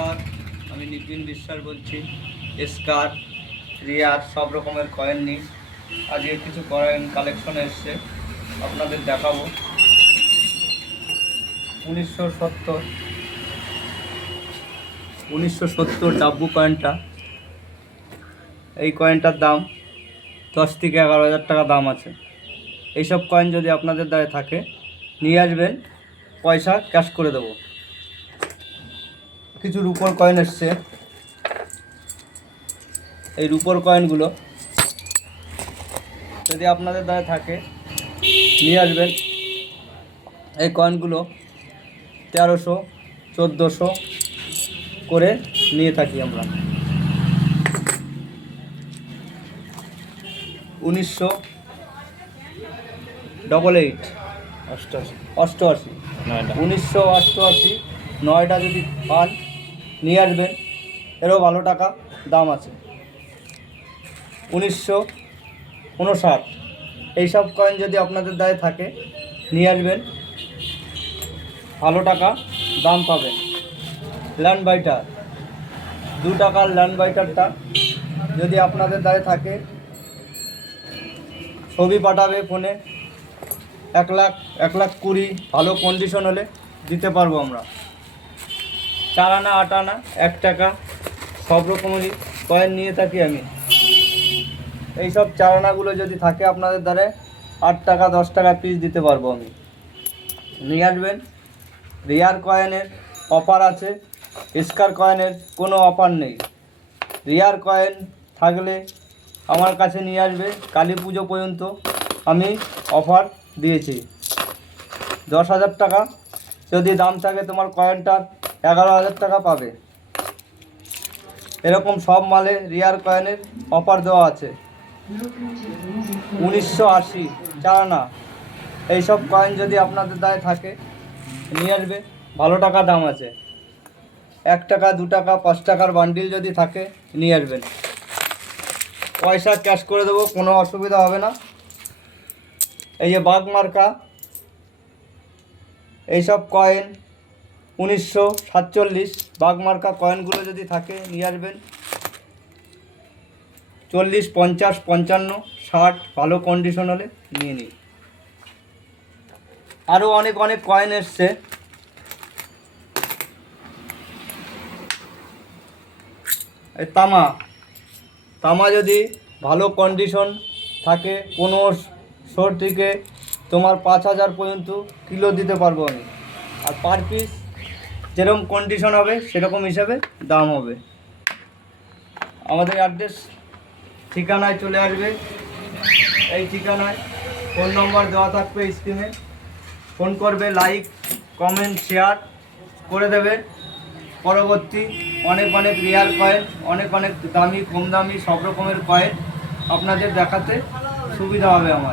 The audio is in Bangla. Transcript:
নমস্কার, আমি নিতিন বিশ্বাস বলছি। স্কার, রিয়ার সব রকমের কয়েন নিই। আজকে কিছু কয়েন কালেকশন এসছে, আপনাদের দেখাবো। 1970 ডাব্বু কয়েনটা, এই কয়েনটার দাম 10 থেকে 11,000 টাকা দাম আছে। এইসব কয়েন যদি আপনাদের দ্বারা থাকে নিয়ে আসবেন, পয়সা ক্যাশ করে দেবো। কিছু রুপোর কয়েন এসছে, এই রুপোর কয়েনগুলো যদি আপনাদের দ্বারা থাকে নিয়ে আসবেন। এই কয়েনগুলো 1300 1400 করে নিয়ে থাকি আমরা। 1988 1988 9টা যদি পান নিয়ে আসবেন, এরও ভালো টাকা দাম আছে। 1959 এইসব কয়েন যদি আপনাদের দ্বারা থাকে নিয়ে আসবেন, ভালো টাকা দাম পাবেন। ল্যান্ড বাইটার 2 টাকার ল্যান্ড বাইটারটা যদি আপনাদের দ্বারা থাকে, ছবি পাঠাবে ফোনে, 1,20,000 ভালো কন্ডিশন হলে দিতে পারবো আমরা। 4 আনা 8 আনা 1 টাকা সব রকমেরই কয়েন নিয়ে থাকি আমি। এইসব 4 আনাগুলো যদি থাকে আপনাদের দ্বারা 8 টাকা 10 টাকা পিস দিতে পারবো আমি। নিয়ে আসবেন। রিয়ার কয়েনের অফার আছে, স্কার কয়েনের কোনো অফার নেই। রিয়ার কয়েন থাকলে আমার কাছে নিয়ে আসবে। কালী পুজো পর্যন্ত আমি অফার দিয়েছি। 10,000 টাকা যদি দাম থাকে তোমার কয়েনটার 11,000 টাকা পাবে। এরকম সব মালে রিয়ার কয়েনের অফার দেওয়া আছে। 1980 4 আনা এইসব কয়েন যদি আপনাদের দ্বারা থাকে নিয়ে আসবে, ভালো টাকা দাম আছে। 1 টাকা 2 টাকা 5 টাকার বান্ডিল যদি থাকে নিয়ে আসবেন, পয়সা ক্যাশ করে দেবো, কোনো অসুবিধা হবে না। এই যে বাঘ মার্কা এইসব কয়েন 1947 বাঘ মার্কা কয়েনগুলো যদি থাকে নিয়ে আসবেন। 40 50 55 60 ভালো কন্ডিশন হলে নিয়ে নিন। আরও অনেক কয়েন এসছে। এই তামা যদি ভালো কন্ডিশন থাকে 1500 থেকে তোমার 5,000 পর্যন্ত কিলো দিতে পারবো আমি। আর পার পিস যেরকম কন্ডিশন হবে সেরকম হিসাবে দাম হবে। আমাদের অ্যাড্রেস ঠিকানায় চলে আসবে। এই ঠিকানায় ফোন নম্বর দেওয়া থাকবে স্ক্রিনে, ফোন করবে, লাইক কমেন্ট শেয়ার করে দেবে। পরবর্তী অনেক রিয়ার কয়েন, অনেক দামি কম দামি সব রকমের কয়েন আপনাদের দেখাতে সুবিধা হবে আমার।